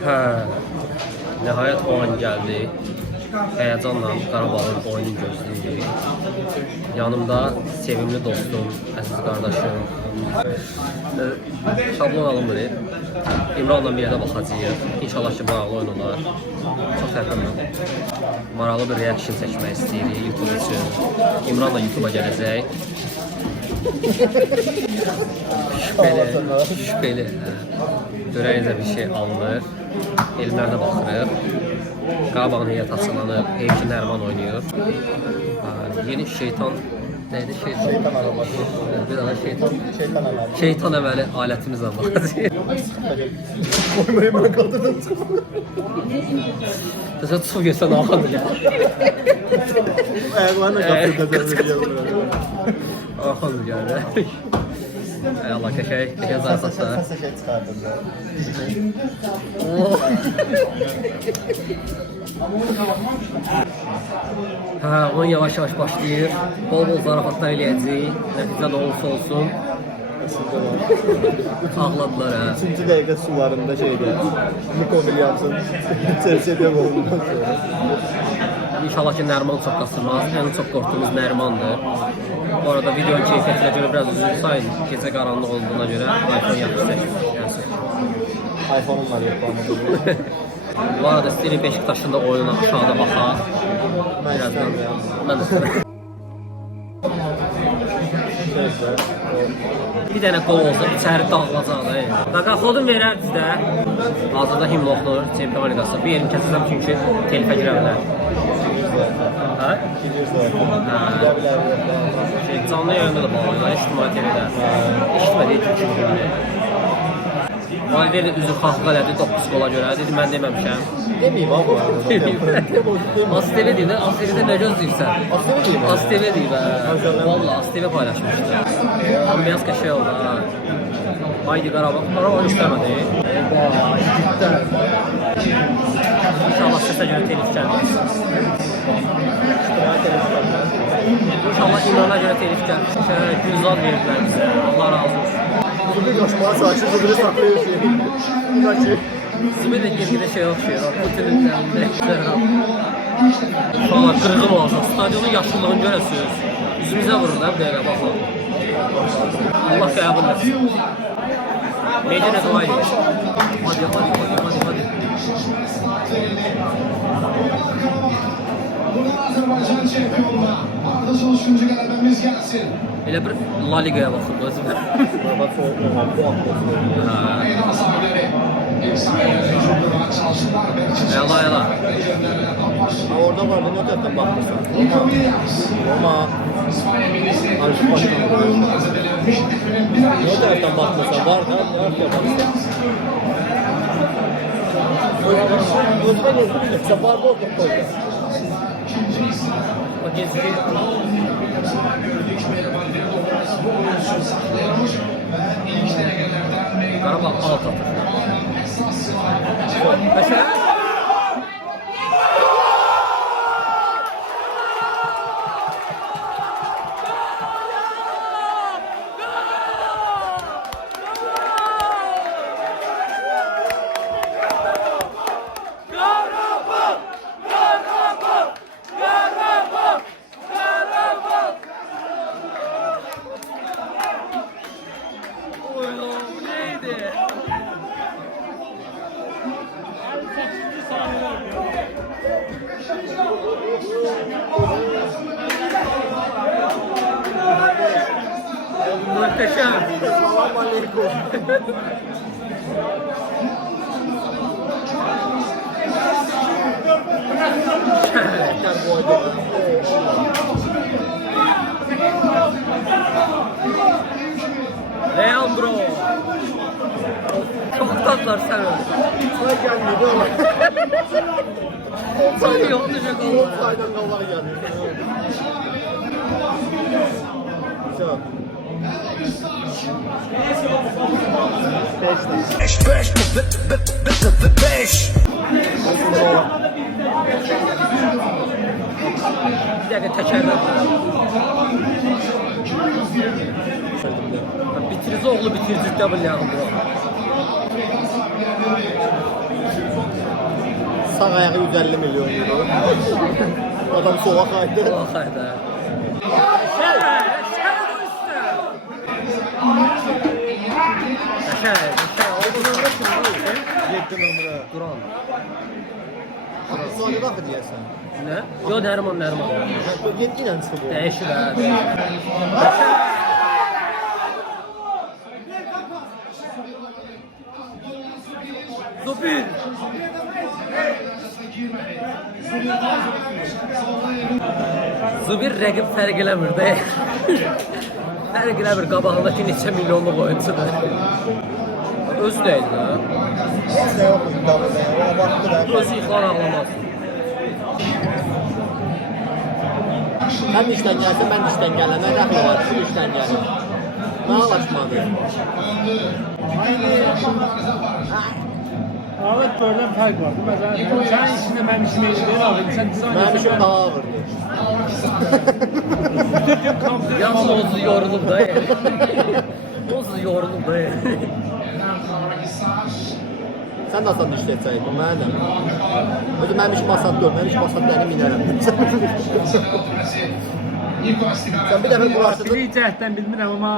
Hə, nəhayət o an gəldi. Həyəcanla Qarabağın oyunu gözləyirik. Yanımda sevimli dostum, əziz qardaşım. Şablon alınmır. İmranla bir yerdə baxacağıq. İnşallah ki, maraqlı oyun olar. Çox tərəfimdən. Maraqlı bir reaksiyon çəkmək istəyirik YouTube üçün. İmran da YouTube'a gələcək. Şübheli. Görəyinizə bir şey alınır. Elmlər də baxırıq. Qarabağın heyət açılanıb, Heyki Nərman oynayır. Yeni şeytan neydi? Şeytan arabası. Bir daha şeytan əməli alətimizlə baxacağıq. Koymayı ben kaldırdım. Təsə çıxıb gəlsən axandır ya. Ayaklarına kapıyı Axandır gəlir. Ey Allah, qəşəng zarfatlar. Səsə şey çıxardım da. Oyun yavaş-yavaş başlayır. Bol-bol zarafatlar eləyəcəyik. Nəticə də olursa olsun. Ağladılar hə. 3-cü dəqiqə sularında şeydə. Nico Williams'ın Chelsea-də qolundan sonra. İnşallah ki, Nərman çox qasırmaz. Ən çox qorxduğumuz Nərmandır. Bu arada videonun keyfiyyətinə görə biraz üzülü sayın. Gecə qaranlıq olduğuna görə iPhone yapışdır. iPhone-um var yox. Bu arada istəyirik Beşiktaşın da oyuna aşağıda baxaq. Birazdan. Mən də istəyirəm. Bir dənə qol olsa içəri dağılacaq da. Qaqa xodun verər bizdə. Hazırda himn oxunur Çempion Liqası. Bir yerini kəsəcəm çünki telifə girə bilər. Hə? Canlı yayında da bağlayırlar, İctimai TV-də. İşitmədiyi çünki. Valver də üzr xahlıq elədi 9 qola görə. Dedi, mən deməmişəm. Deməyim abi bu arada. ASTV deyil də, ASTV-də nə gözləyirsən? ASTV deyil mi? ASTV deyil hə. Valla ASTV paylaşmışdı. Ambiyans qəşəng oldu ha. Haydi Qarabağ. Qarabağ işləmədi. İnşallah səsə görə telif gəlməz. İnşallah İmrana görə telif gəlməz. Gülzad verdilər bizə. Allah razı olsun. Zubir coşmağa çalışır, Zubir'i saklıyor şey. Kaçı. Zubir de girgide şey oxşuyur. Putin'in əlində. Valla qırğın olacaq. Stadionun yaşıllığını görəsiniz. Üzümüzə vurur da bir dəqiqə baxın. Allah qəbul etsin. Meydana dua edir. Hadi. Azerbaycan şampiyonluğuna Arda Çalışıncı galibimiz gelsin. Elə bir La Liga'ya baxın özüm. Rabat soğukluğu bu Meydan sahipleri efsaneler tecrübeler çalışırlar. Ela. Orada var, ne öteden bakmışsın? Roma. İspanya Milli Seyirci Arşiv Türkiye'nin başkanı. oyun malzemeleri şeklinin bir Ne öteden bakmışsın? Var da, ne yapıyorsun? Özden yazılmış, safarda oturup koyacağız. O gezdiği Qarabağ alt atır. Mesela muhteşem. Selam aleyküm. Leandro. Çok tatlılar sen öyle. Sana gelmedi ama. Çok iyi olacak Allah. Offside'dan kallar geldi. Güzel. 5. Bir dakika tekerler. Bitirici oğlu bitirici double yağın bro. sağ ayağı 150 milyon euro. Adam sola kaydı. Baxaydı. Yeddi numara. Duran. Sonra da bakı deyəsən. Nə? Yo, Nərman. Yeddi ilə çıxıb o. Dəyişir hə. Zubir. Zubir rəqib fərq eləmir də. Fərq eləmir qabağındakı neçə milyonluq oyunçudur. Özü deyil də. Heç nə yox idi davada. O vaxtı da. Özü yıxılan ağlamaz. Həm işdən gəlsin, mən də işdən gələm. Mən rəqli var, şu işdən gəlim. Nə alaşmadı? Ahmet buradan fark var. Mesela sen işinde ben işime değil abi. Sen dizayn Mənim işim daha ağırdır. Yalnız Ozu yorulub da yani. Ozu yorulub da yani. Sən də asan işləyəcəkdin, mənəm. Özü mənim işim asad deyil, mənim işim asad dəli minərəm. Sən bir dəfə quraşdırdın, Bir cəhətdən bilmirəm amma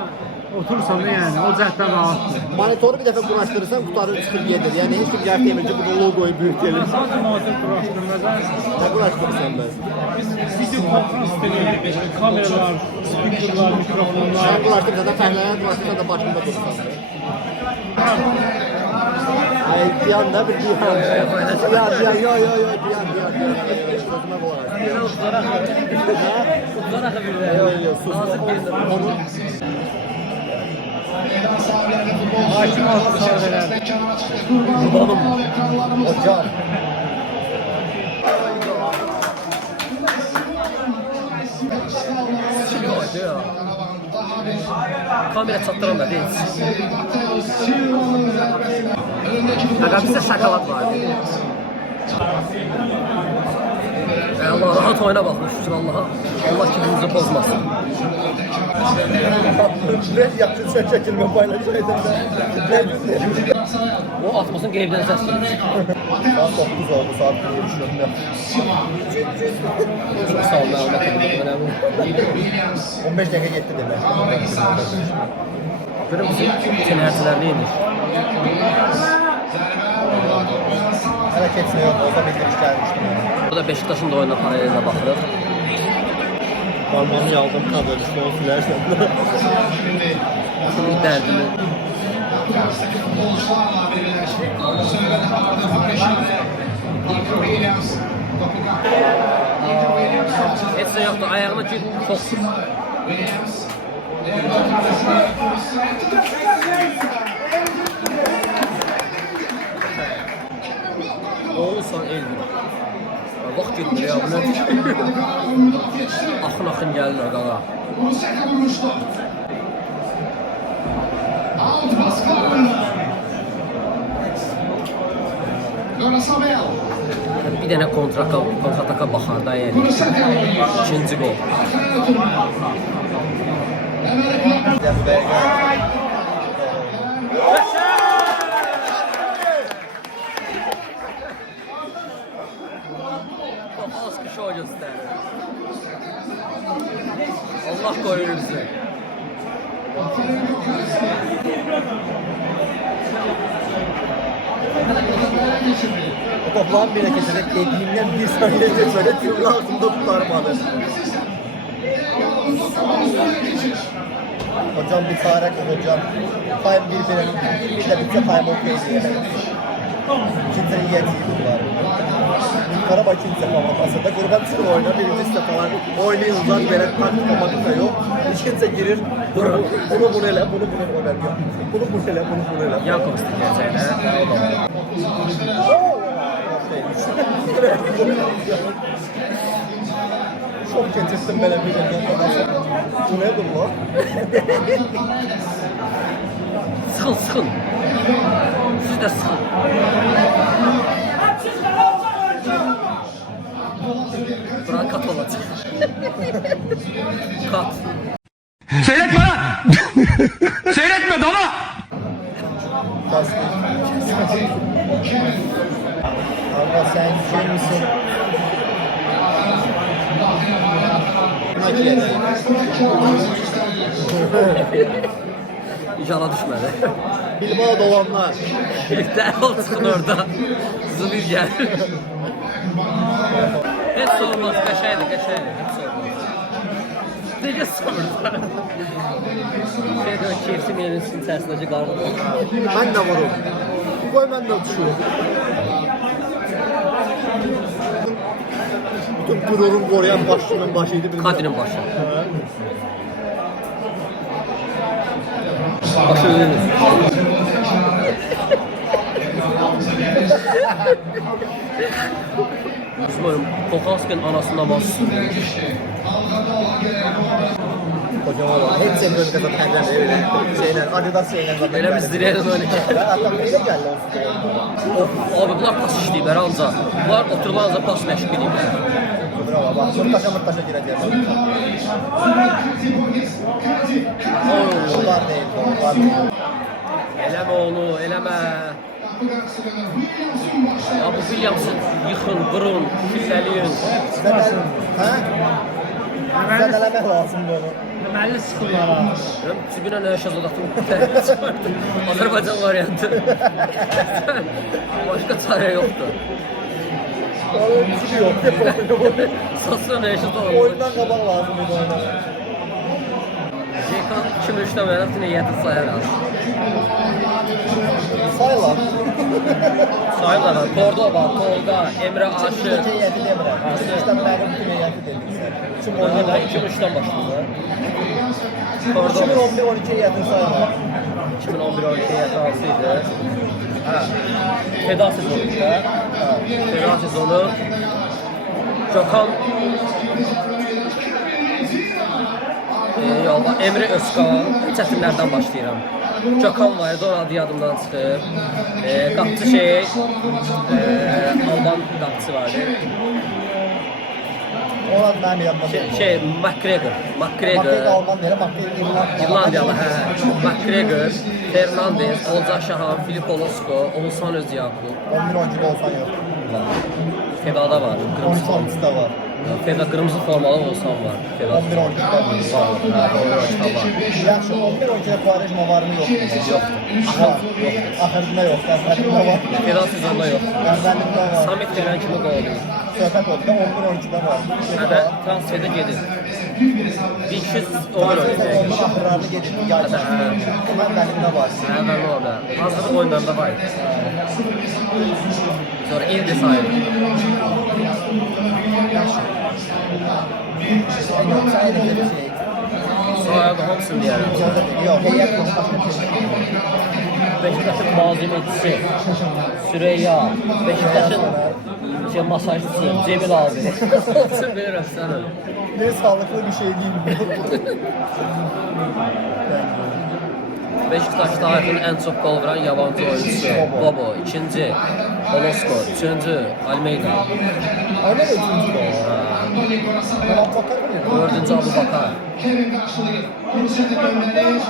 oturursan da yəni o cəhətdən rahatdır. monitoru bir dəfə quraşdırırsan, qutarır çıxır gedir. Yəni heç kim gəlib demir ki, bu logoyu böyütəlim. Sadece muhatap uğraştırmazlar. Nə quraşdırırsan bəs? Biz video konferans istemiyoruz. Kameralar, speakerlar, mikrofonlar. Sən quraşdırırsan da fəhləyə quraşdırırsan da başında durursan. Ay, diyan da bir diyan. Diyan, yo, diyan. Sözümə qulaq. Uzlar axı bir də. Yo, sus. Onun Hakim altı sağlar. hocam. Kamera çatdıran da deyil. Aga bizdə şokolad var. Allah rahat oyuna baxmış şükür Allaha. Allah ki bizi bozmasın. Ben yakın çekilme paylaşaydım da. O atmasın qeybdən səs gəlir. Saat 9 oldu, saat 1 yaşıyorum ya. Çox sağ ol məlumat edin. 15 dakika gitti demek. Görün bizim çenərçilər neymiş? Hareketine yok, olsa bildirmiş gelmiştim. Bu da Beşiktaş'ın da oyuna paralelinde baxırıq. Parmağımı yaldım kadar, işte o silersen. Şimdi dərdini. Heç nə yoxdur, ayağını ki çox Oğuzsan eldir. Vaxt getmir ya bunlar. Axın gəlirlər qağa. Bir dənə kontrataka baxar da yəni. İkinci gol. Az bir şey göstərir. Allah koruyur bizi. O toprağın bir hareketine dediğimden bir saniye önce böyle tümle altında tutarmadı. Hocam bir tarek hocam. Time bir de bitse time okey diye. Kimsenin yettiği bunlar. Karabağ kimse falan. Aslında kurban çıkır oyna birincisi de falan. Oynuyorlar böyle taktik kapanık da yok. Hiç kimse girir. Bunu ele, bunu oynar. Bunu ele. Yakov istəyəcəklər. Şok getirdim böyle bir de. Bu nedir lan? Sıxın. Siz də sıxın. Buran kat olacaq. Kat. Seyretme lan! Seyretme dana! Allah Valla sen şey misin? İnşallah düşmedi. Bilbao dolanlar. Derhal çıxın orada. Zıvır gəl. Heç olmaz, qəşəydir, qəşəydir. Heç olmaz. Necə sorurlar? Şeydə o KFC menüsünün içərisindəki qarnı. Ben de varım. Koy ben de uçuyorum. Bütün gururun koruyan başlının başıydı. Kadinin başı. Başı ölür. Bizim Kokalski'nin anasından bahsediyor. Kocaman var. Hepsi en önü kazan kendilerine öyle. Şeyler, Adidas şeyler zaten. Elə biz dirəyən öyle. Ben hatta neyle geldi o Of, abi bunlar pas işləyiblər anca. Bunlar oturulan anca pas məşq ediblər. Bravo bak. Mırtaşa gireceğiz. Onlar değil. Onlar değil. Eləmə onu, eləmə. Ya bu Williams'ın yıxın, vurun, külləliyin. Zədələmək lazım bunu. Deməli sıxırlar ha. Cibinə nə yaşaz odatım? Azərbaycan variantı. Başqa çarə yoxdur. Bir şey yok. Sosla nə yaşaz odatım? Oyundan qabaq lazım idi ona. Zekan 2003'də mənə bütün heyəti sayaraq. Sayla. Sayırlar var. Cordoba, Tolga, Emre Aşık. Heyəti demirəm. İşte mənim bütün heyəti dedim sən. Çünki Orada da oyundan 2003'dən başlayır. Cordoba 2011-12 heyətini sayla. 2011-12 heyəti alsaydı. Hə. Feda sezonu da. Feda sezonu. Gökhan Yolda Emre Özkan çətinlərdən başlayıram. Gökhan var idi, onun adı yadımdan çıxıb. Qapçı Alban qapçı vardı. Ona mənim yanımda deyil. McGregor. Makreyi Alman deyil, Makreyi İrlandiyalı, hə. McGregor, Fernandez, Olcay Şahan, Filip Olosko, Oğuzhan Özyaqub. 11-12'de olsan yok. Fedada var. 12-12'de var. Feda qırmızı formalı Oğuzhan var. 11-12'de var. Var, var. Yaxşı, 11-12'de Quaresma var mı yok mu? Yoxdur. Axırında yok, əvvəlində var. Feda sezonda yoxdur. Əvvəlində var. Samit verən kimi qol deyil. Söhbət oldu da 11-12'de var. Hədə transferdə gedir. 1200 over Transfer oynayacaq. sezonunun axırlarını gedir, yay çıxdı. Əvvəlində var. Hədə orada. Hazırlıq oyunlarında var. Sonra ildə sayılır. Yaxşı. Yoxsa elə bir şey. Sonra da hamısını deyərəm. Yox, heyət yox, başqa bir şey. Beşiktaşın malzemecisi, Süreyya, Beşiktaşın masajçısı, Cemil abi. Olsun bilirəm sənə. Ne sağlıklı bir şey değil bu. Beşiktaş tarixinin ən çox qol vuran yabancı oyuncusu Bobo, ikinci Olosko, üçüncü Almeida, Aynen öyle üçüncü de o. Tamam bakar mı? dördüncü Abu Bakar. Kevin Dashley, Vincent Gönderir,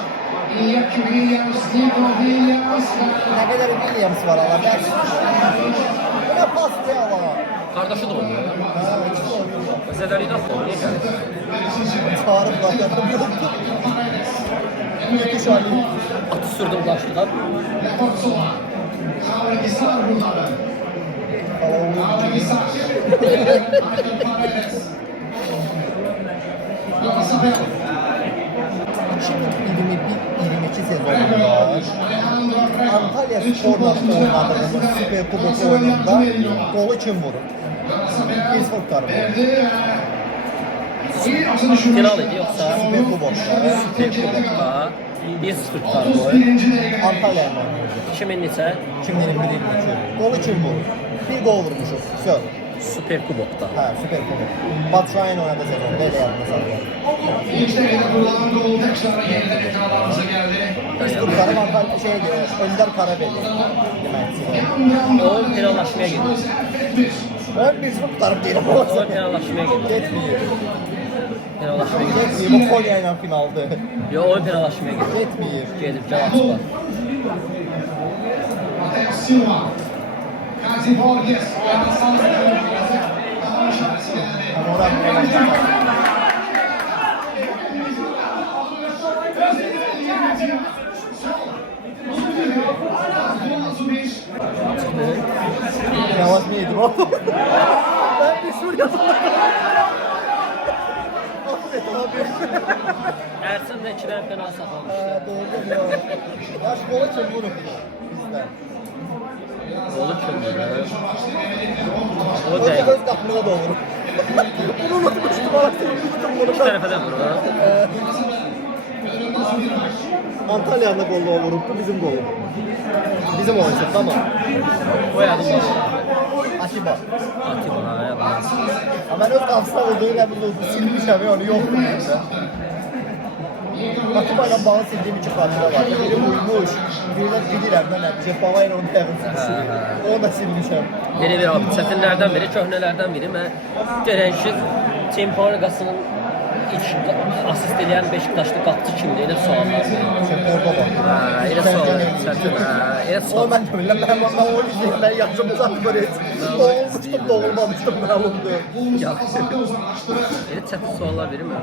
Iñaki Williams, Nico Williams. Ne kadar Williams var Allah dersin. Bu ne pas be Allah. Qardaşı da oynuyor. Ha, ikisi oynuyor. Zədəlikdə oynuyor gəlir. Çağırıp zaten. Müthiş Ali. Atı sürdüm qaçdılar. Forzola, Kavri Gisar bunları. Kavri Gisar. Michael Paredes. Galatasaray. 2021-22 sezonunda Antalya Spor'la oynadığımız Süper Kupası oyununda golü kim vurur? Biz kurtarır. Final idi yoxsa Süper Kupas'ta Süper Kubokda biz tutlar bu. Antalya'ya oynuyordu. 2000 neçə? 2021-22. Golü kim vurur? Bir gol vurmuşuz. Söz. Süper Kubokda. Ha, Süper Kupa. Batshuayi oynadı sezonda. Öyle yaptı sanırım. İlk devrede kullanılan gol tekrar yeniden ekranlarımıza geldi. Biz kurtarım Antalya Önder Karabeli. Demek O penallaşmaya gedir. ben biz kurtarım değilim. O penallaşmaya gedir. Yetmiyor. Penallaşmaya gedir. Yetmiyor. Bu Konya ile finalde. Yo, o penallaşmaya gedir. Yetmiyor. Gedir, cavab çıxar. Mateo Silva. Gazi Borges. Yavaş mı yedim o? Ben bir Suriye'de. Affet abi. Ersin də 2 dənə penal saxlamış. Doğru ya. Yaş kola kim vurur bizden? Golu kimdir? O Önce deyil. göz kapmına doğru. Bunu unutmuştum artık. Unuttum bunu. 2 tərəfə də vurur. Antalya'nda golü o vuruptu bizim golü. Bizim oyuncu tamam. O yadım var. Atiba. Atiba, yalan. Ama ben öz kafasına vurduğu emin oldu. Silmişim ya onu yok mu? Atiba'yla bağlı sildiğim için karşıda var. Biri uymuş. Birine bilirəm mən nə. Cefavayla onu təqdim. Onu da silmişim. Yeni bir abi, çətinlərdən biri, köhnələrdən biri. Mən görən ki, Çempionlar Liqasının ilk asist edən Beşiktaşlı qapıcı kimdir? Elə suallar. Orada bak. Elə sual. Çətin. Elə O sual. mən bilirəm. Mən o izləyim. Mən yaşım uzatmır et. Doğulmuştum, doğulmamışdım. Məlumdur. Elə çətin suallar verir mən.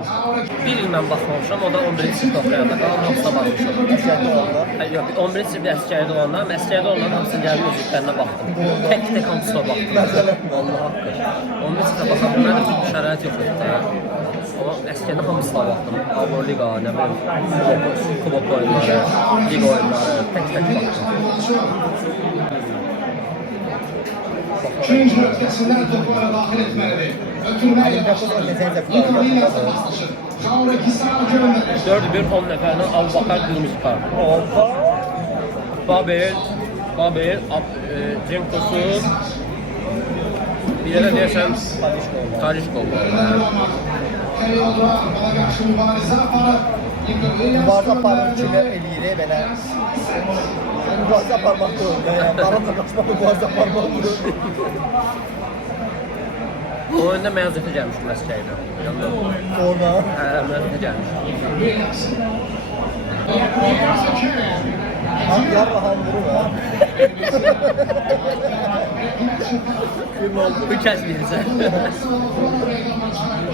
Bir il mən baxmamışam, o da 11-ci sinif oxuyanda qalan hamısına baxmışam. Əşyədə olanda. Yox, 11-ci sinifdə əsgərdə olanda, əsgərdə olanda hamısının gəlib özlüklərinə baxdım. Tək hamısına baxdım. Məsələn. Vallahi haqqı. 11-ci sinifdə baxa bilmədim, çünki şərait yox idi də. Amma əsgərdə hamısına baxdım. Avro Liqa, nə bilim, kubok oyunları, liqa oyunları, tək baxdım. İkinci ötesinden toplara dahil etmedi. Ötürmeyi. Kavraki sağa gönderdi. 4-1 10 nəfərdən Abubakar qırmızı kart. Babel, Cenkosuz, bir də deyəsən Talişkov var. Periyoda bana karşı mübarize yaparak Mübarizə aparır kimi eləyir belə. Mübarizə aparmaq durumda. Yəni baramla qaçmaq mübarizə aparmaq durumda. O oyunda məzuniyyətə gəlmişdim məskəydə. Orada. Məzuniyyətə gəlmişdim. Yar bahan vurur ha. Kim oldu? Bu kəs bilirsən.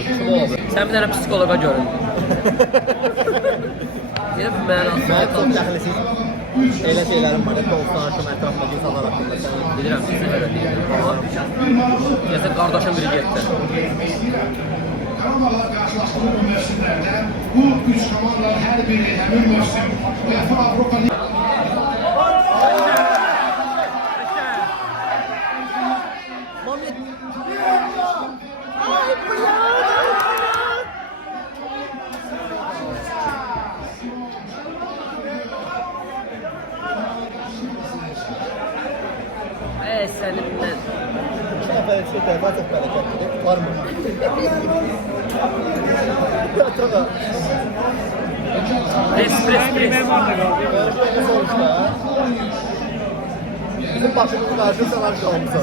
Kim oldu? Sən bir dənə psixoloqa görün. Yine bu mənasız. Mən çox dəxlisiz elə şeylərim var. Dostlarım, ətrafındakı insanlar haqqında sən Bilirəm, sizə görə deyirəm. Amma deyəsən qardaşım biri getdi. Komandalar karşılaştığı bu mevsimlerde bu üç komandanın her biri hemen mevsim UEFA Avrupa Ligi. Səninlə Efendim şey tarafa çok bereketli. Var mı? Tamam. pres. Memar da kaldı. Görüşmemiz sonuçta. Bizim başımızı karşı sanar şovumuza.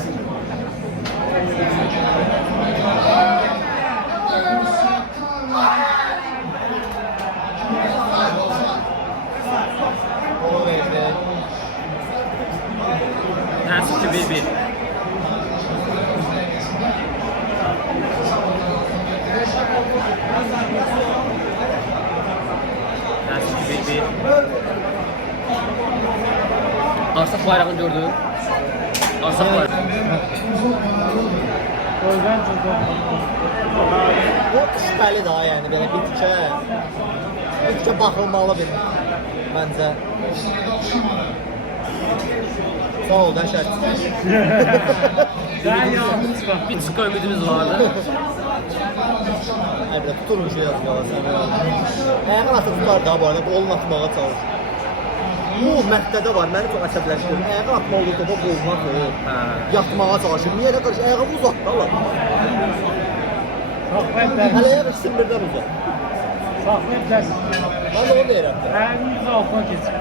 O verdi. Nəsə ki, 1-1. Nəsə ki, 1-1. Arsaq bayrağını gördün. Arsaq bayrağı. Golden çok Bu şübhəli daha yəni belə bir tikə baxılmalı bir məncə. Sağ ol Dəşət. Sen yalnız bak. Bir çıqa ümidimiz vardı. Hələ tuturmuş yazmağa sən. Ayağın atı tutar da bu arada qolun atmağa çalış. Bu məhdədə var, məni çox əsəbləşdirir. Ayağın atma olduğu topa qoluna qoyur. Yatmağa çalışır. Niyə də qarşı ayağı uzatdı Allah. Saklayıp Hələ ders. ayaq ikisini birdən uzat. Saklayıp ders. Mən də onu deyirəm. Ben altına kesin.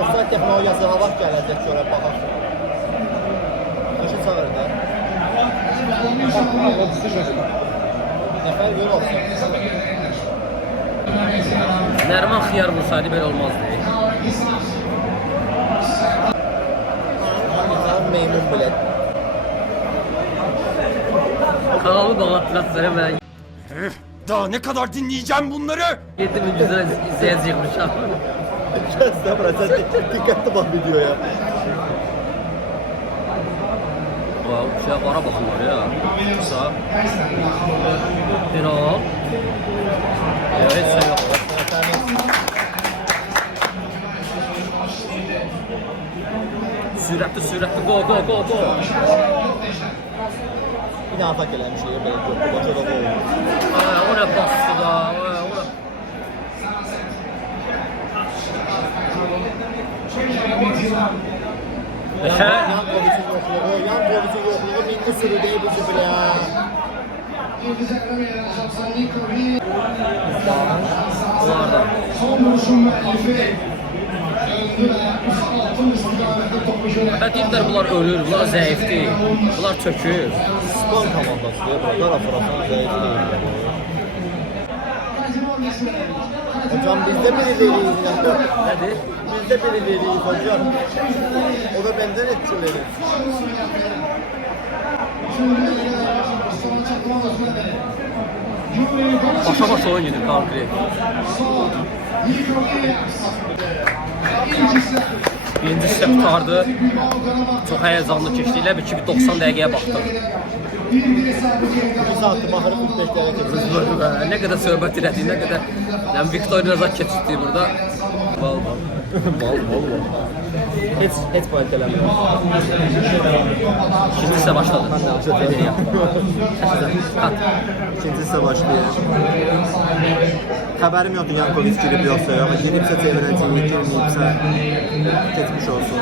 Offside texnologiyasına vaxt gələcək görə baxaq. Qaşı çağırır da. Bak, 35 yaşında. Nəfər yol olsun. Nərman xiyar vursaydı belə olmazdı. meymun bilet. Kanalımı bağlattılar size ben. Daha ne kadar dinleyeceğim bunları? 7000 lira izleyici yığmışam. Şahsen bırak sen dikkatli bak videoya. Şey ara bakırlar ya. Kısa. Penal. Hiç şey yok. Sürətli, go. Bir daha fark eden bir şey yok. Maça da gol. O ne pastı da. Yankovic'in yokluğu minni sürü değil bizi bile ya. Onlardan. Son vuruşun müellifi. Altın istikamette topu şöyle. Bədiyimlər bunlar ölür, bunlar zəif değil. Bunlar çökür. Spor komandası diyor. Bunlar Afrasan zayıf değil. Hocam biz de birileriyiz ya. Nədir? Biz de birileriyiz hocam. O da benden etkileri. Başa oyun gedir konkret. Birinci hissə qutardı. Çox həyəcanlı keçdi. Elə bir ki, bir 90 dəqiqəyə baxdım. Bir saattir baxırıq 45 dəqiqə keçir. Nə qədər söhbət elədik, nə qədər... Yəni, Viktor Nazar keçirdik burada. Bal. Heç point eləmir. İkinci hissə başladı. İkinci hissə başlayır. Xəbərim yoxdur Yankovic girib yoxsa yox. Giribsə çevirəcəyik, girməyibsə keçmiş olsun.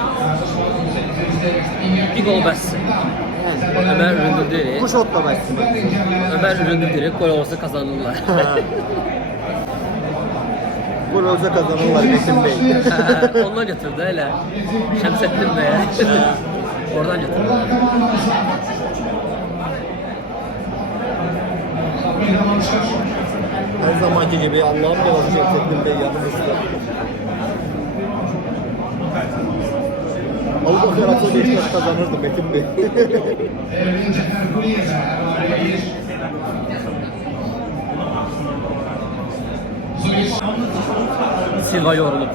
Bir gol bəssin. Ömər üründürdü. Bu şot da bəssin. Ömər üründürdü. Gol olsa kazanırlar. Gol olsa kazanırlar Metin Bey. Ondan götürdü elə. Şəmsəddin Bəyə. Oradan götürdü. Her zamanki gibi Allah'ım belası Şemsettin Bey yanımızda. Allah yaratsa Beşiktaş kazanırdı Metin Bey. Silva yorulup.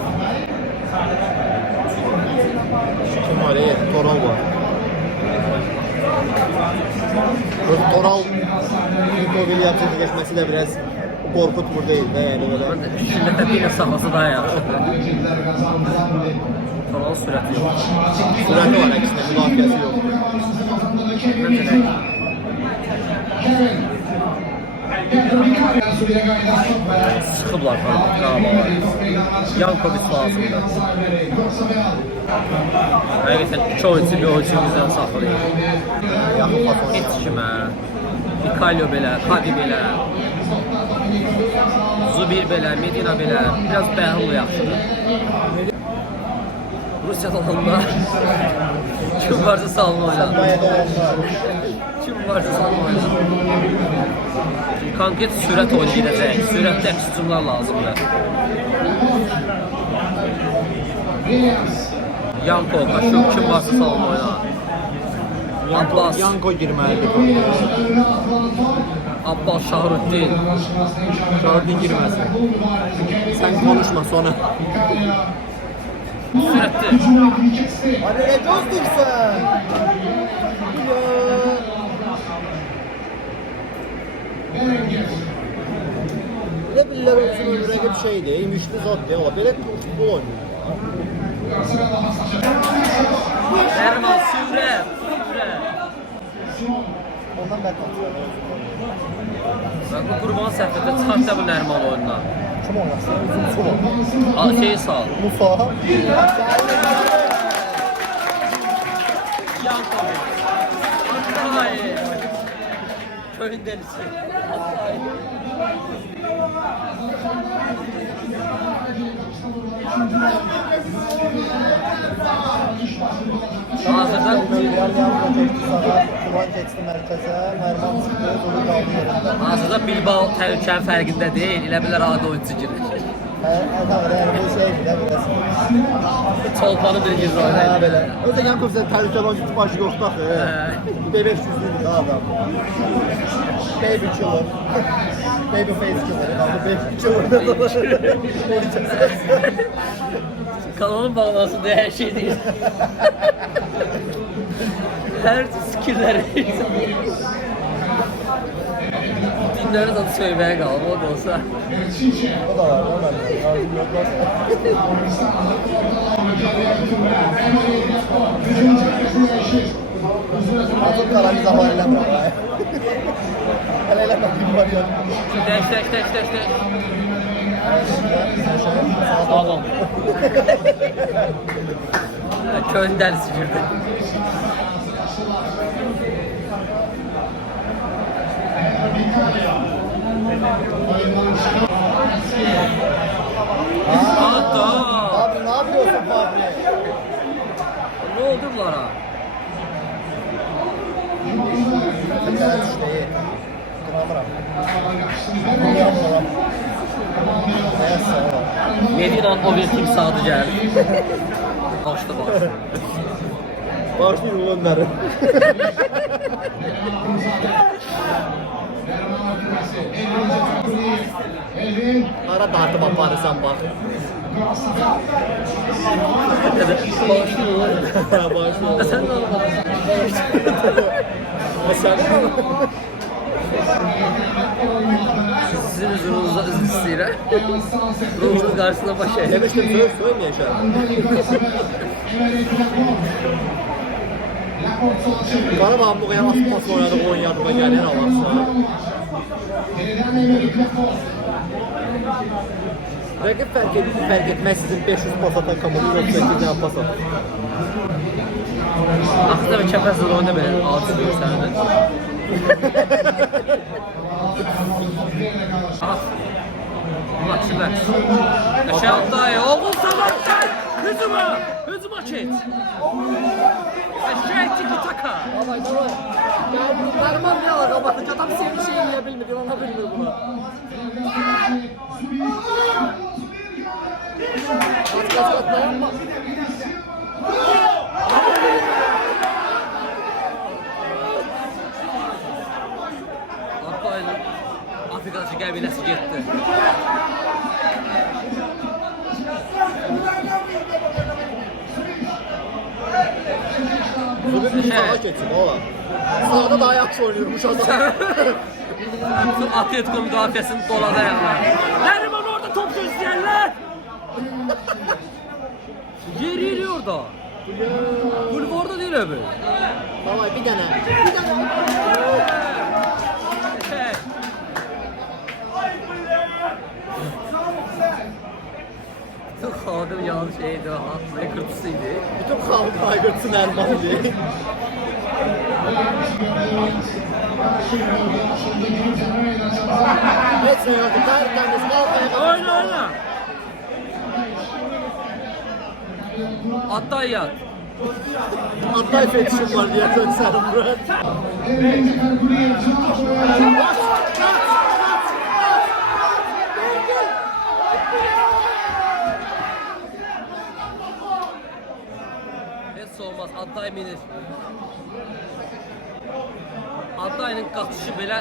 Kim var ya? Toral var. Toral Nico Williams'ın geçmesi de biraz korkutmur değil de yani böyle. Şillətə bir sahası daha yaxşı. Toral sürəti yox. Sürəti var əksinə, müdafiəsi yox. Sıxıblar Qarabağa. Yankovic lazımdır. Həqiqətən iki oyuncu bir oyuncu bizdən saxlayır. Yaxın fason. Heç kimə. Mikalyo belə, Kadi belə. Zubir belə, Medina belə. Biraz Bəhlul yaxşıdır. Rusiyadan onlar. Kim varsa salın oynar. Mayada olanlar. Kim varsa salın oynar. Konkret sürət oyunu gedəcək. Sürətli əksücumlar lazımdır. Yanko, Kaşuk, kim varsa salın oynar. Abbas, Yanko girməlidir. Abbas, Şahruddin. Şahruddin girməsin. Sən konuşma sonra. Sürətli. Hadi ne cozdursan? Ne biller olsun ömrüne bir şey değil. Müştü zat diye ama böyle futbol oynuyor. Erman, Süvre. Ondan ben katılıyorum. Bak bu qurban səhvində çıxartsa bu Nərman oyundan. Kim oynasın? Uzun sol. Şeyi sal. Musa. Yankovic. Ay. Köyün delisi. Ay. Hazırda Kuvan keçdi mərkəzə, Mərman çıxdı, dolu qaldı yerində. Hazırda Bilbao təhlükənin fərqində deyil, elə bilər adi oyuncu girir. Yani bu şey bile burası. Çolpanı bir gizli Ha oynar. belə. Özəgən kursa təhlükəli başı yoxdur axı. B500-lüdür da adam. Baby killer. Baby face killer. Adam baby killer. Kanalın bağlansın diye her şey değil. Her skillleri. Dinleri adı söylemeye kaldı, o da olsa. O da var, o da var. Artık kalan zaman eləmir. Hələ eləmir, var ya. Deş. Sağ ol. Könden sürdü. Hatta. Abi ne yapıyorsun Fabri? Ne oldu bunlara? Tekrar düştü. Duramıram. Duramıram. Neyse. Medinan o bir timsahı geldi. Başta baş. Başlayın onları. Ara dartım aparırsan bak. Başlıyor. Sen de onu Sen Sizin huzurunuza istəyirəm. Ruhunuz qarşısına baş əyək. demiştim söylmeyeceğim. Qarabağın bu qədər asılması oynadı, oyun yadıma gəlir alarsa. Rəqib fərq etməz sizin 500 pas atan komandanız 38 dənə pas atır. Axı da kəpəzdə oyunda belə altı görsənir. Maçlar. Aşağıda oğul savaşlar. Hücuma çek. Aşağı tiki taka. Davay. Darman ne var ama adam senin şey yiye bilmir, ona bilmir bunu. Kaç dayanma. Abdayın Afrika'daki qəbiləsi getdi. Bugün bir sağa geçsin ola. Sağda daha yaxşı oynuyormuş adam. Bütün Atletico müdafiəsini dolada yanlar. Nəriman orada top gözləyənlər! Yeri orada. Bulvarda değil abi. Davay bir dənə. Bütün xadim yanlış şeydi, atmaya kırtısıydı. Bütün xalq aygırsın Erman diye. Heç nə yoxdur, tərtəmiz, qalq ayağa. Oyna. Hatta yat. Atay fetişim var diye söylesem Murat. Heç olmaz, Hattay minir. Hattay'ın qaçışı belə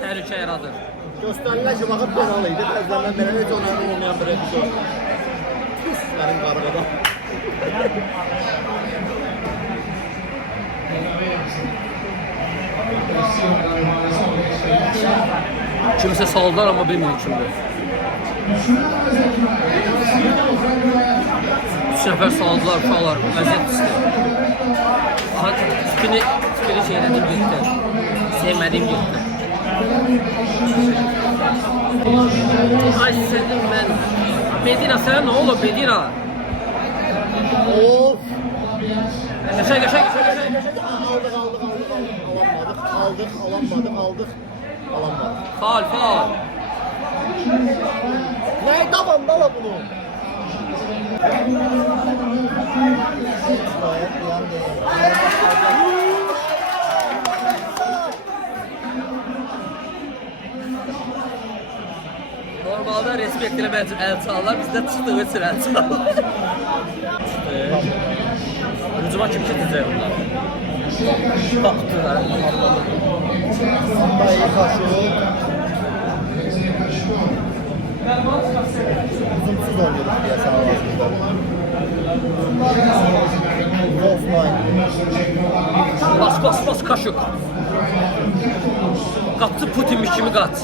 təhlükə yaradır. Göstərilən ki, baxıb penal idi. Bəzlərdən belə heç onların olmayan bir epizod. Pis mənim qarğada. Kimsə saldılar amma bilmiyor kimdir. 3 nəfər saldılar uşaqlar, vəziyyət pisdir. Tipini şey elədim getdi. Sevmədiyim getdi. Ay senin ben. Bedina sen ne olur Bedina? Of! Geçen. Alamadık. Faal. Ne tabanda la bunu? Normal normalde respekt eləmək üçün əl çalırlar, bizdə çıxdığı üçün əl çalırlar. Hücuma kim keçəcək bunlar? Baxdılar. Sandalye kaşığı. Uzumsuz oynuyoruz diye sana başlıyor. Offline. Bas kaşık. Qatçı Putinmiş kimi qat.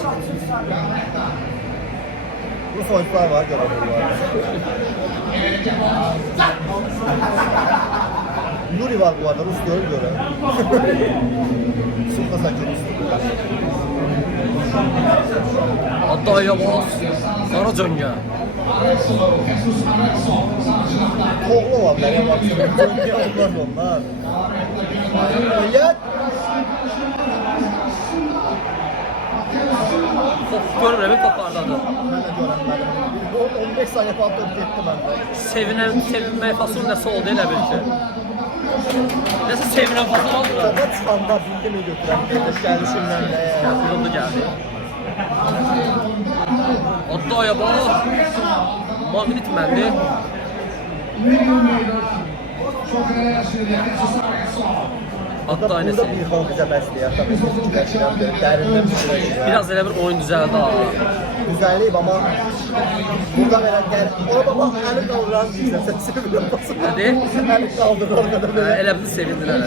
Rus oyuncular var görebiliyorlar. Nuri var bu arada Rus göre. Sırta saçı Rus. Hatta yavaş. Qara cöngə. Oğlu var benim baksana. Cöngə olmaz onlar. Oyat. Görürəm, topardadı. Ben de görünmedim. 15 saniye falan top gitti bende. Sevinmək fasıl nəsə oldu elə bil ki. Nəsə sevinən fasıl oldu da. Topa çıxanda bildi mi götürən? Geliş gəlişimdən de. Yolda gəldi. Hatta yavaş. Maqnit məndi. Hatta aynısı. Burada bir xol bizə bəsləyər. Tabii ki, fikirləşirəm. Dərindən fikirləşirəm. Biraz elə bir oyun düzəldi ha. Güzelleyip ama burada böyle gel. Ona baba eli kaldıran diyeceğim. Sen seviyorum basın. Hadi. Eli kaldır orada böyle. Elə bir sevindiler ha.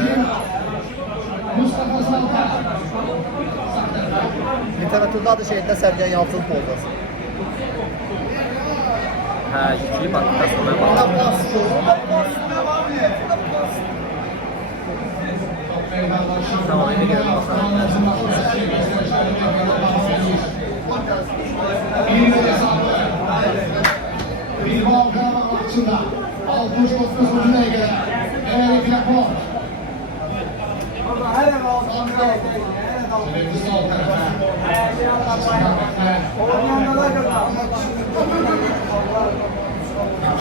Literatürde adı şeyinde Sergen Yalçın pozası. Hə, yüklü baktasına bak. Ona bas. Tamam, eve girelim bakalım. Bilbao Karabağ maçında 69. dakikada Emery Plakon. Sol tarafa.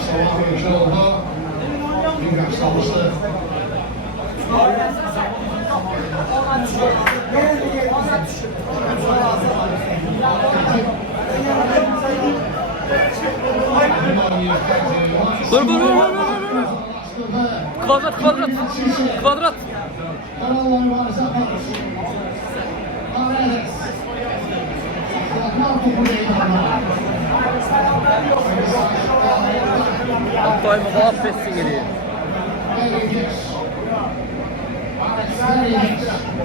Sabah oyuncu oldu. Bir çalıştı. Vur. Kvadrat. Karallar varsa kalır. Paredes. Saklar topu yayınlarına. Hatta mı bak pressing geliyor.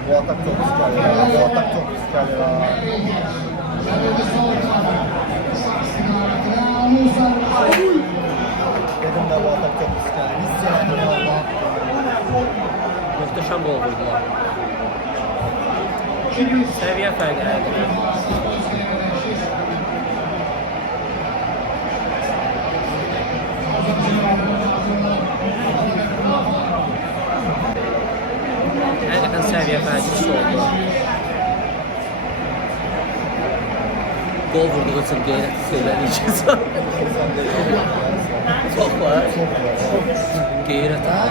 Bu atak çok pis geliyor. Bu atak çok pis geliyor. Dedim de bu atak çok pis geliyor. Hiç sevmedim valla. Muhteşem gol vurdular. Seviye farkı herhalde. Həqiqətən səviyyə fərqisi oldu. Gol vurduğu üçün qeyrət söylədiyi üçün. Çox var. Qeyrət var.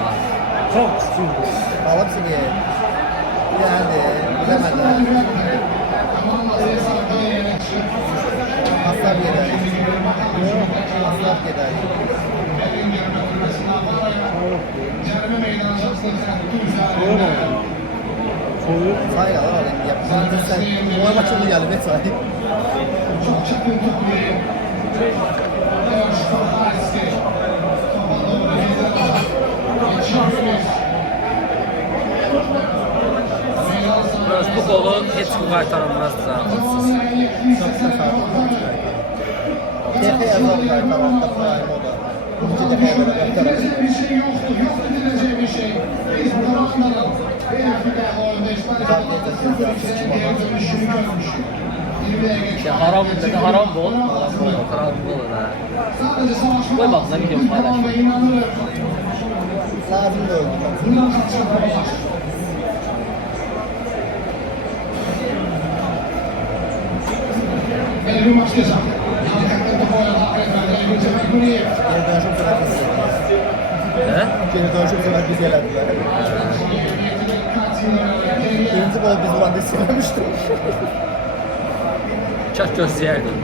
Çok küçüldü. Alıp seni. Yani bilemedim. Aslan gider. Aslan gider. Soğuk. Hayır alayım. Yapacağın sen bu maçını geldi ne sahip? Bu qolu heç kim qaytaranmazdı zaten. Çok tesadüf. Tepe yazar kaytaranda prime o da. İkinci defaya böyle kaytaranda. Bir şey yoktu. Yok edilecek bir şey. Biz bunu anlayalım. Ya haram dedi, haram bol. Haram bol da. Koy baksana videomu paylaş. Lazım da öldü. Bir maç ceza. Geri dönüşüm sefer biz He? Geri dönüşüm sefer biz elediler. Birinci gol biz ulan biz silemiştik. Çok gözləyərdik.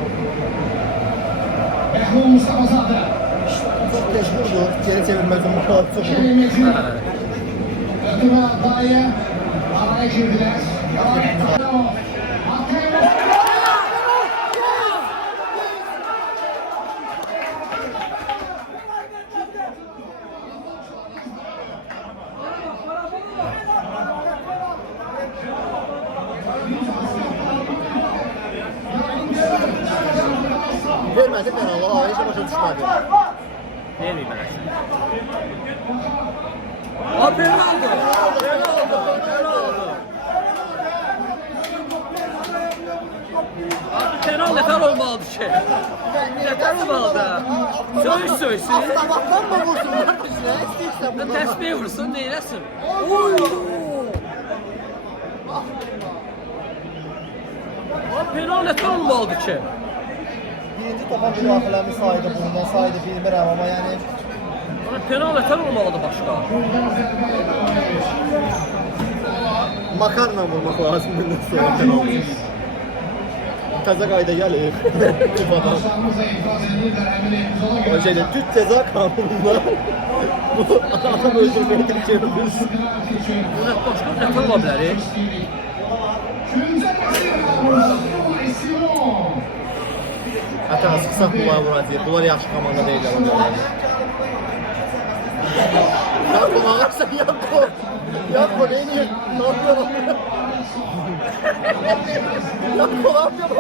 Mehmet Mustafa Zade. Çok teşekkürdür. Geri çevirmez onu. Çok Cemil Metin. Ödü ve Adaya araya girdiler. Vermədi penaltı. Aa, heç başa düşmədi. Vermeyeyim ben. Aa, penaltı! Abi penaltı yeter olmalıdır ki. Yeter olmalıdır. Söğüş söğüsün. Sabahtan mı vursunlar bizə? İstəyirsən bunu. Təsbih vursun, neyləsin? Oy! Abi penaltı yeter olmalıdır ki. Birinci topa müdaxiləmi saydı, bundan saydı bilmirəm amma yəni Penaltı yeter olmalıdır başqa. makarla vurmaq lazım bundan sonra penaltı. Təzə qayda gəlir. Kupadan. Dostlarımıza itiraz edirlər, əmin Emzola O görə. şeydə Türk cəza qanununda bu adam öldürməyə keçirilmiş. Penaltı üçün Bu başqa yeter ola bilər. Güncə Mustafa Simon. Hətta sıxsaq bunlara vuracaq. Bunlar yaxşı komanda deyirlər o görə. Yakov ağarsan Yakov. Yakov neyini ne yapıyor? Yakov ne yapıyor?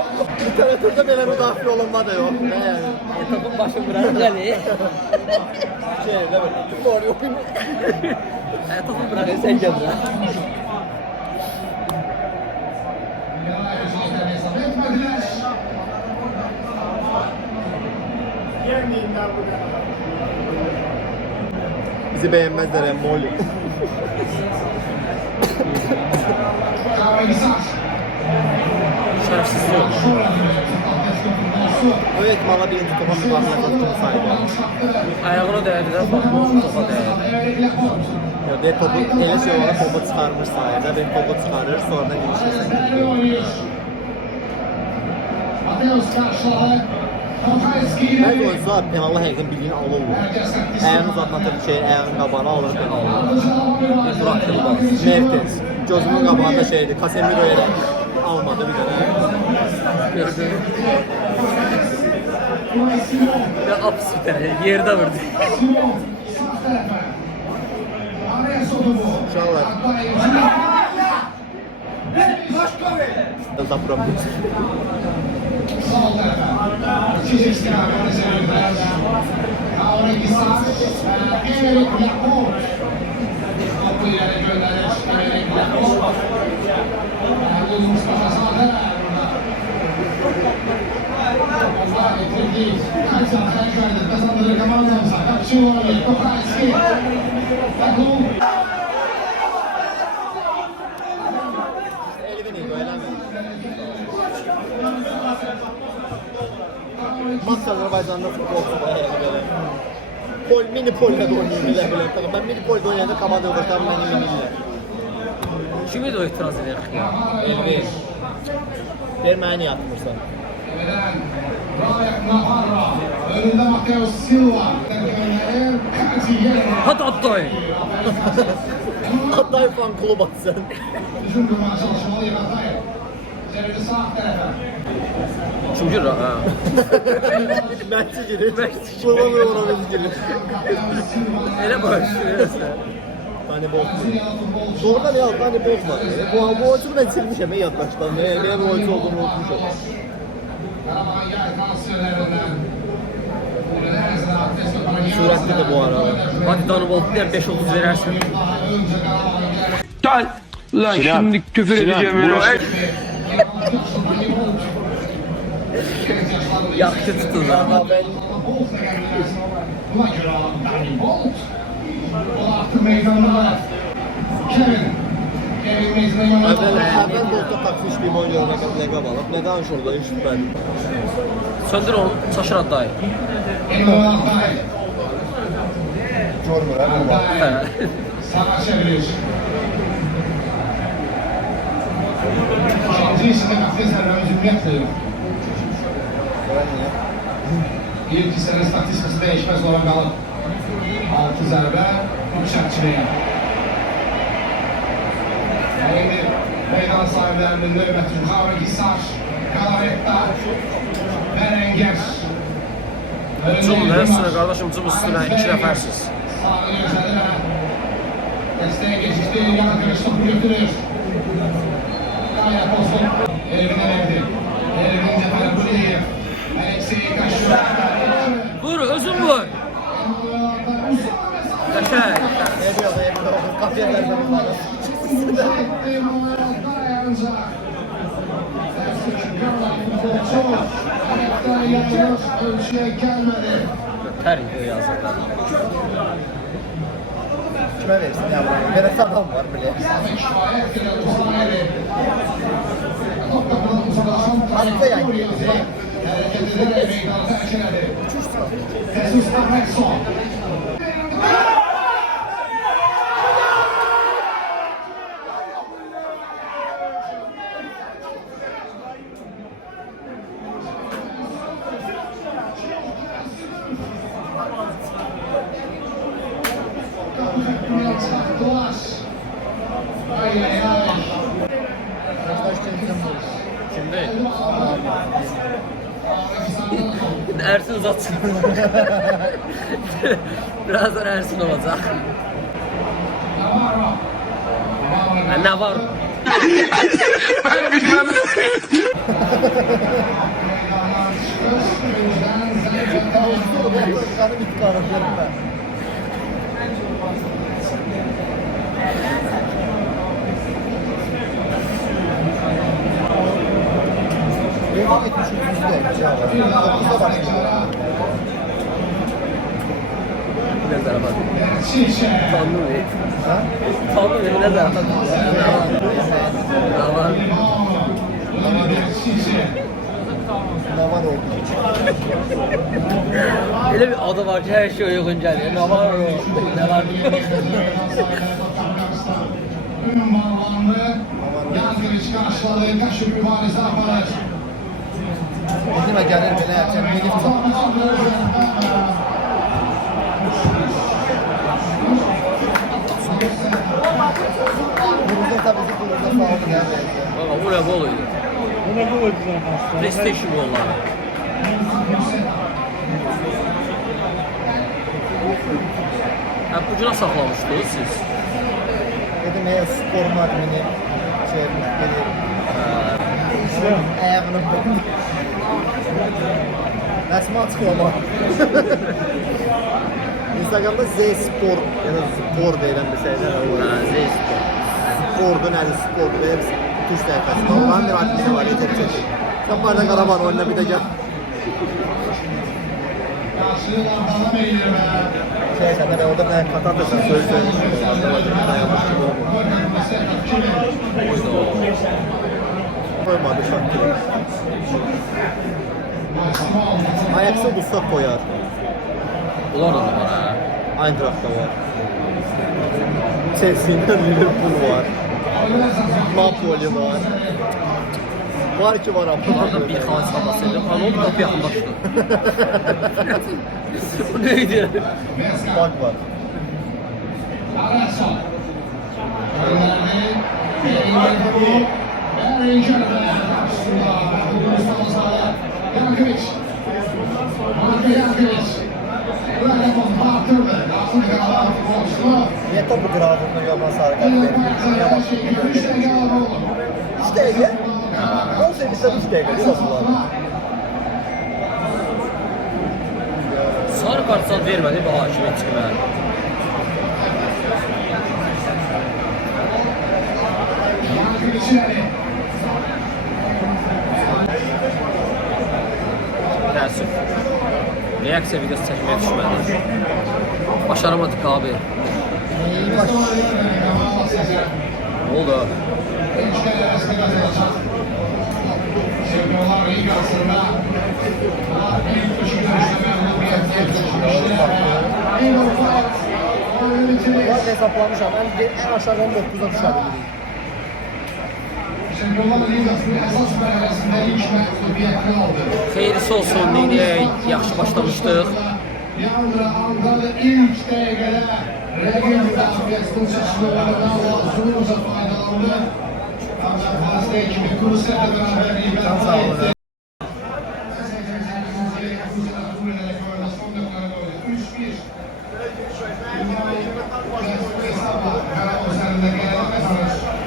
Literatürde böyle müdafil olunma da yok. Ne yani? Topun başı bırak geli. Şey, evet. Doğru yok. Topu bırak sen gel bırak. Etmediler. Bizi beğenmezler Emmoli. Kavalisar. Şerefsiz yok. O ihtimalla birinci topa müdafil etmesini saydı. Ayağına değdiler bak bu topa değdi. Ya bir topu elə şey olarak topu çıkarmış sayede. Bir topu çıkarır sonradan girişirsen. Mateus karşıladı. Kafayski Bəzi ileri. oyuncular penalı həqiqən bildiyin alırlar. Ayağını uzatma tabii şey, ayağının qabağına alır penalı. Burak Yılmaz. Mertens. Gözümün qabağında şeydi, Casemiro elə almadı bir dənə. Ya apis bir tane yerde vurdu. Simon sağ tarafa. Araya sodu bu. Uşaqlar, Zapromis. Sol tarafa. Çiz istikamet çevirdiler. Kavalisar. Emelik Yakov. Topu ileri gönderir. Emelik Yakov. Mehmet Mustafa Zade. Allah getirdi. Kaç arkaya geldi. Kazandırır komandamıza. Kaçıyor. Kafayski. Yakov. Elvin iyi, öyle mi? Mas Azərbaycanda futbolçu da elə. Pol, mini polda da oynayır elə belə. Ben mini polda oynayanda komanda yoldaşlarım beni minirlər. Kimi de o itiraz eder ya. Elvin. Bir məni yatmırsan. Eden Rayak Navarro. Önünde Mateus Silva. Gönderir. Kati yerine. Hadi Abdoy. Hatay fan klub atsın. Hücum kurmaya çalışmalı Yıkatay. Çevirdi sağ tarafa. Kim girer ha? Məhçi girir. Kluba ve ona biz girir. Elə boş. Tani bozma. Doğrudan ya tani bozma. Bu oyuncunu ben silmişim yaddaştan. Ne bir oyuncu olduğunu unutmuşum. Karabağ yay transferlerinden. Udinese adresi para Suratlı da bu arada. Hadi Danıbolt'tan 5-30 verersin. Önce Karabağ'ın geldi. Gel. Lan şimdi küfür edeceğim öyle. Yaktı tutun zaten. Bolt'la geldiler. Buna göre Dani Bolt. O artık meydanda var. Kevin Mezre'nin Əvvəl dostda taksi işləyib oynayır, ləqəb alıb. Nə danışırlar, heç şübhəli. Söndür onu, çaşır Adday. Emre Altay. Görmür, hə, bu var. Altay. Sağa çevirir. İkinci işini kafes herrem cümletle. İlk hissənin statistikası dəyişməz olaraq qalıb. 6 zərbə, 3 çərçivəyə. İndi meydan sahiblərinin növbəti Yuxarı Hisar, Qalavetta və Rəngər. Cum nə üstünə qardaşım, cum üstünə 2 nəfərsiz. Sağlı gözlədirə. Dəstəyə geçişdi, yan görüş topu götürür. Qaya Pozun, Elvin Əlevdir. Elvin Cəfər Quliyev. Aleksey Kaşıvar. Vur, özün vur. Qəşəng. Ediyor da ediyor. Kapıya vermemiz lazım. Emanuel dayanacaq. Ayaqdan yayılır, ölçüyə gəlmədi. Tər yazır. Kime verirsin ya burayı? Neresi adam var bile. Kifayət qədər uzanmaydı. Top qapıdan uzaqlaşan Hasta yani. hərəkət edərək meydanı tərk elədi. Jesus Ahmetson. Çaktılar. Ay ay ay. Kimdə? Ersin uzatsın. Birazdan Ersin olacaq. Navarro. Ne var? Meydandan çıxış, gözdən zəncədən. Kanı bitti kanatlarım ben. Devam etmiş yüzde. Dokuzda başlıyor. Ne zarafat? Şişe. Tanrı Bey. Ha? Tanrı Bey ne zarafat? Ne var? Şişe. Navan oldu. Öyle bir adı var ki her şey uygun geliyor. Ne var o? Ne var? Ünvanlandı. Yankıviç karşıladı. Kaşık mübarezi aparır. Bizimle gelir bile erken. Milif Kuruzda tabii ki kuruzda sağ olun geldi. Valla buraya boluydu. Buna bu oyuncular hasta. PlayStation golları. Ha, ucuna saklamıştınız siz. Dedim ya spor madmini şey müşteri. Ayağını bırak. Resmi atıyor ama. Instagram'da Z Spor ya da Spor denilen bir şeyler var. Ha, Zeyspor. Spor'du nerede Spor'du hepsi tuş sayfasında. Allah'ın bir admini var yeter çekin. Sen barda Karaman oyna bir de gel. Karşılardan eğilir be. Şey sen de ben orada ben Katata'sın söz söylemiştim. Koymadı şarkı. Ajax'a Gustav koyar. Ulan da var ha. Eintracht'ta var. Chelsea'de Liverpool var. Napoli var. Var ki var ama. Orada bir havası bahsedelim. Ama o kapı yakınlaştı. Bu neydi? Bak var. Larson. Gönderdi. Liverpool. Rangers karşısında. Mustafa Sağlar. Yankovic. Marko Yankovic. Rakapon Partırdı. Afrika alan futbolcusu. Niye topu grafında görmez hareket benim? 3 dakika oldu. 3 dakika. 18'de 3 dakika. Değil mi aslında? Sarı kartsan vermedi bu hakimiyet çıxmaya. Yankovic'leri. Təəssüf. Reaksiya videosu çəkməyə düşmədi. Başaramadık abi. İyi baş. Ne oldu? Şampiyonlar Ligası'nda ilk üçüncü Var hesaplamış ama en aşağı 19'a düşebilir. Çempionlar Ligasının əsas mərhələsində ilk məğlubiyyətini aldı. Xeyrisi olsun, neyniyək, yaxşı başlamışdıq. Yalnız anda ilk dəqiqədə rəqib müdafiəsinin çatışmalarından Zunuza faydalandı. Ancaq Fazla ekibi Kuruset'lə bərabər qiymətlə etdi. 3-1. Dünyayı hesabla Qarabağ üzərində gələn qazanır.